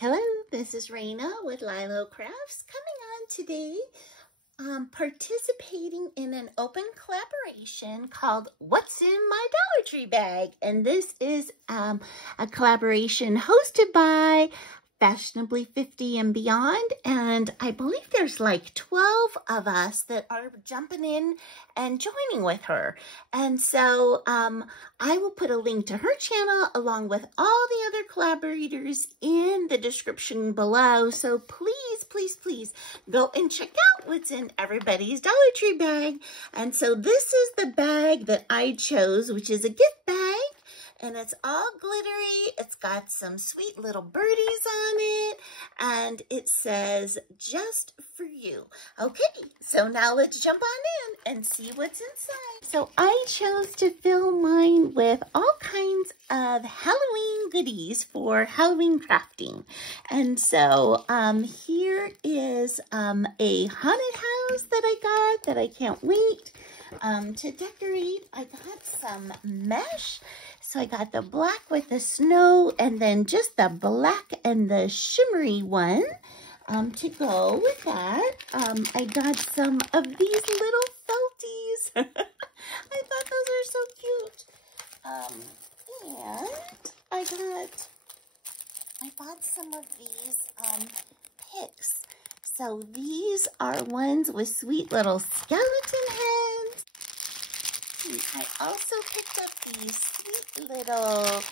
Hello, this is Raina with LYLO Crafts coming on today, participating in an open collaboration called What's in My Dollar Tree Bag. And this is a collaboration hosted by Fashionably 50 and Beyond, and I believe there's like 12 of us that are jumping in and joining with her. And so I will put a link to her channel along with all the other collaborators in the description below. So please go and check out what's in everybody's Dollar Tree bag. And so this is the bag that I chose, which is a gift bag. And it's all glittery. It's got some sweet little birdies on it. And it says, just for you. Okay, so now let's jump on in and see what's inside. So I chose to fill mine with all kinds of Halloween goodies for Halloween crafting. And so here is a haunted house that I got that I can't wait to decorate. I got some mesh. So I got the black with the snow and then just the black and the shimmery one to go with that. I got some of these little felties. I thought those are so cute. And I bought some of these picks. So these are ones with sweet little skeleton heads. I also picked up these sweet little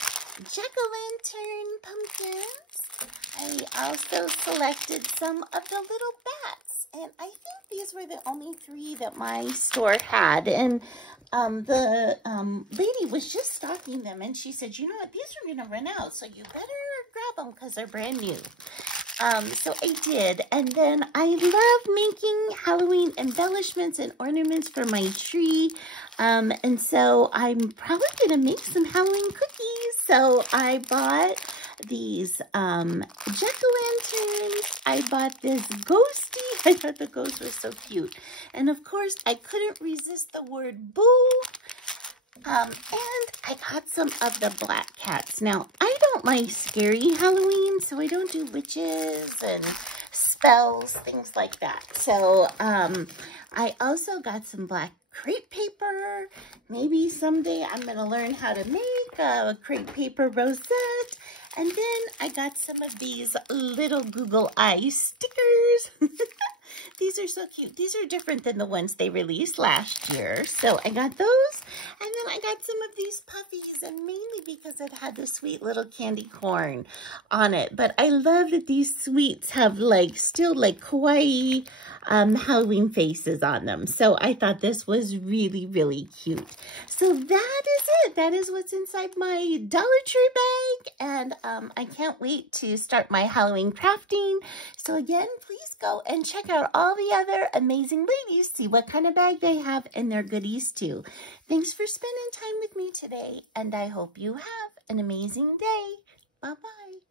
jack-o'-lantern pumpkins. I also selected some of the little bats. And I think these were the only 3 that my store had. And the lady was just stocking them. And she said, you know what, these are going to run out. So you better grab them because they're brand new. So I did, and then I love making Halloween embellishments and ornaments for my tree, and so I'm probably going to make some Halloween cookies. So I bought these jack-o'-lanterns. I bought this ghosty. I thought the ghost was so cute, and of course I couldn't resist the word boo. And I got some of the black cats. Now, I don't like scary Halloween, so I don't do witches and spells, things like that. So, I also got some black crepe paper. Maybe someday I'm going to learn how to make a crepe paper rosette. And then I got some of these little Google Eye stickers. These are so cute. These are different than the ones they released last year. So I got those. And then I got some of these puffies, and mainly because it had the sweet little candy corn on it. But I love that these sweets have still kawaii Halloween faces on them. So I thought this was really cute. So that is it. That is what's inside my Dollar Tree bag. And I can't wait to start my Halloween crafting. So again, please go and check out all the other amazing ladies, see what kind of bag they have and their goodies too. Thanks for spending time with me today, and I hope you have an amazing day. Bye-bye.